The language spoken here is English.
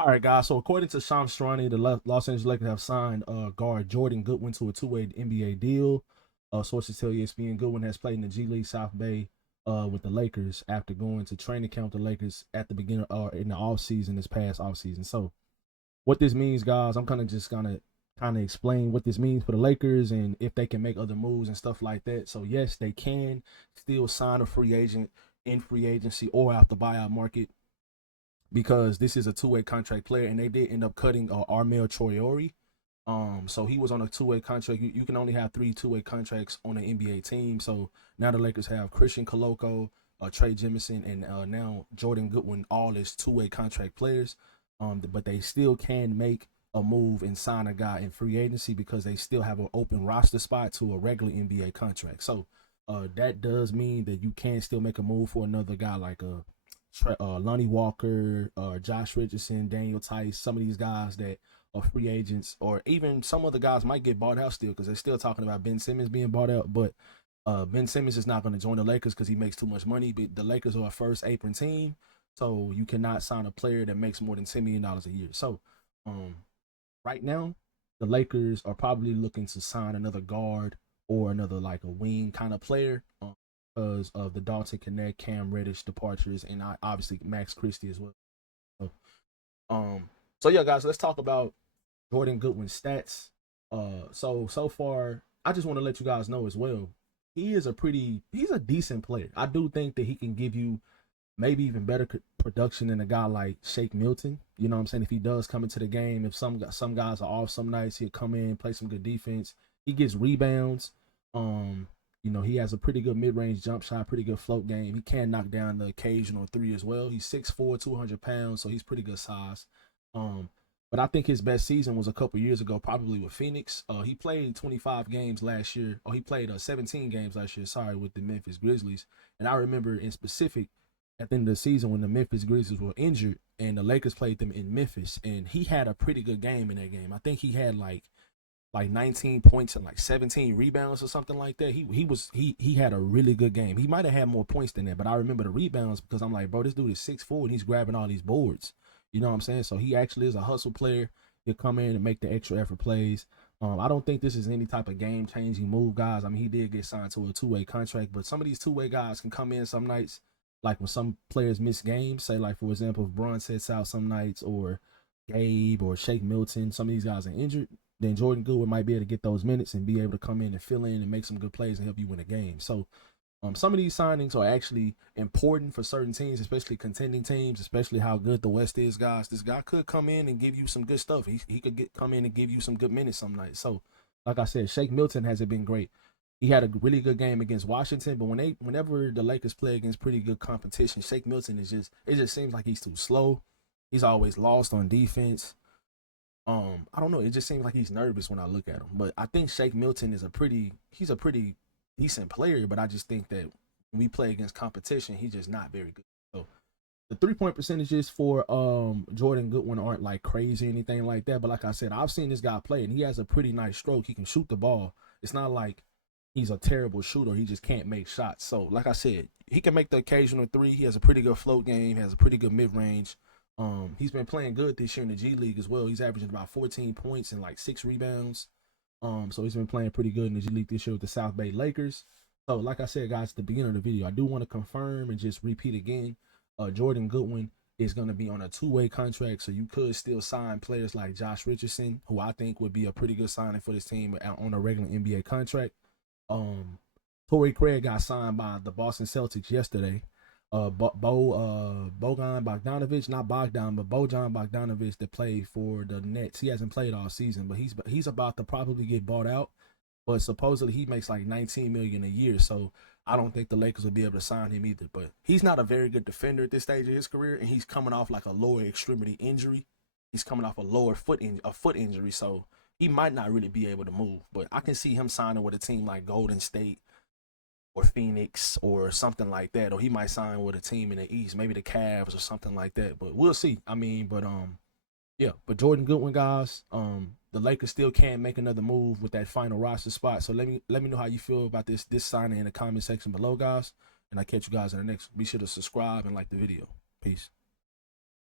All right, guys. So according to Shams Charania, the Los Angeles Lakers have signed guard Jordan Goodwin to a two-way NBA deal. Sources tell ESPN Goodwin has played in the G League South Bay with the Lakers after going to training camp with the Lakers at the beginning in the offseason, this past offseason. So what this means, guys, I'm gonna kind of explain what this means for the Lakers and if they can make other moves and stuff like that. So yes, they can still sign a free agent in free agency or out the buyout market because this is a two-way contract player, and they did end up cutting Armel Troyori. So he was on a two-way contract. You can only have three two-way contracts on an NBA team. So now the Lakers have Christian Koloko, Trey Jemison, and now Jordan Goodwin, all as two-way contract players. But they still can make a move and sign a guy in free agency because they still have an open roster spot to a regular NBA contract. So that does mean that you can still make a move for another guy like Lonnie Walker, Josh Richardson, Daniel Tice, some of these guys that are free agents, or even some other guys might get bought out still because they're still talking about Ben Simmons being bought out. But Ben Simmons is not going to join the Lakers because he makes too much money. But the Lakers are a first apron team, so you cannot sign a player that makes more than $10 million a year. So um, right now, the Lakers are probably looking to sign another guard or another like a wing kind of player. Because of the Dalton Connect, Cam Reddish departures, and obviously Max Christie as well. So, so yeah, guys, let's talk about Jordan Goodwin's stats. So far, I just want to let you guys know as well. He's a decent player. I do think that he can give you maybe even better production than a guy like Shake Milton. You know what I'm saying? If he does come into the game, if some guys are off some nights, he'll come in, play some good defense. He gets rebounds. He has a pretty good mid-range jump shot, pretty good float game. He can knock down the occasional three as well. He's 6'4", 200 pounds, so he's pretty good size. Um, but I think his best season was a couple years ago, probably with Phoenix. He played 25 games last year. He played 17 games last year, sorry, with the Memphis Grizzlies. And I remember in specific at the end of the season when the Memphis Grizzlies were injured and the Lakers played them in Memphis, and he had a pretty good game in that game. I think he had like 19 points and like 17 rebounds or something like that. He had a really good game. He might have had more points than that, but I remember the rebounds because I'm like, bro, this dude is 6'4" and he's grabbing all these boards. You know what I'm saying? So he actually is a hustle player. He'll come in and make the extra effort plays. I don't think this is any type of game changing move, guys. I mean, he did get signed to a two-way contract, but some of these two-way guys can come in some nights, like when some players miss games. Say, like for example, if Bron sets out some nights, or Gabe or Shake Milton, some of these guys are injured, then Jordan Goodwin might be able to get those minutes and be able to come in and fill in and make some good plays and help you win a game. So some of these signings are actually important for certain teams, especially contending teams, especially how good the West is, guys. This guy could come in and give you some good stuff. He could come in and give you some good minutes some nights. So, like I said, Shake Milton hasn't been great. He had a really good game against Washington, but whenever the Lakers play against pretty good competition, Shake Milton it just seems like he's too slow. He's always lost on defense. I don't know. It just seems like he's nervous when I look at him. But I think Shake Milton is he's a pretty decent player. But I just think that when we play against competition, he's just not very good. So the 3-point percentages for Jordan Goodwin aren't like crazy or anything like that. But like I said, I've seen this guy play, and he has a pretty nice stroke. He can shoot the ball. It's not like he's a terrible shooter. He just can't make shots. So like I said, he can make the occasional three. He has a pretty good float game. He has a pretty good mid range. He's been playing good this year in the G League as well. He's averaging about 14 points and like 6 rebounds. So he's been playing pretty good in the G League this year with the South Bay Lakers. So, like I said, guys, at the beginning of the video, I do want to confirm and just repeat again. Jordan Goodwin is going to be on a two-way contract, so you could still sign players like Josh Richardson, who I think would be a pretty good signing for this team on a regular NBA contract. Torrey Craig got signed by the Boston Celtics yesterday. Bojan Bogdanovic, not Bogdan, but Bojan Bogdanovic that played for the Nets. He hasn't played all season, but he's about to probably get bought out. But supposedly he makes like 19 million a year, so I don't think the Lakers will be able to sign him either. But he's not a very good defender at this stage of his career, and he's coming off like a lower extremity injury. He's coming off a foot injury, so he might not really be able to move. But I can see him signing with a team like Golden State or Phoenix or something like that, or he might sign with a team in the East, maybe the Cavs or something like that. But we'll see. I mean, but yeah. But Jordan Goodwin, guys, the Lakers still can't make another move with that final roster spot. So let me know how you feel about this signing in the comment section below, guys. And I catch you guys in the next. Be sure to subscribe and like the video. Peace.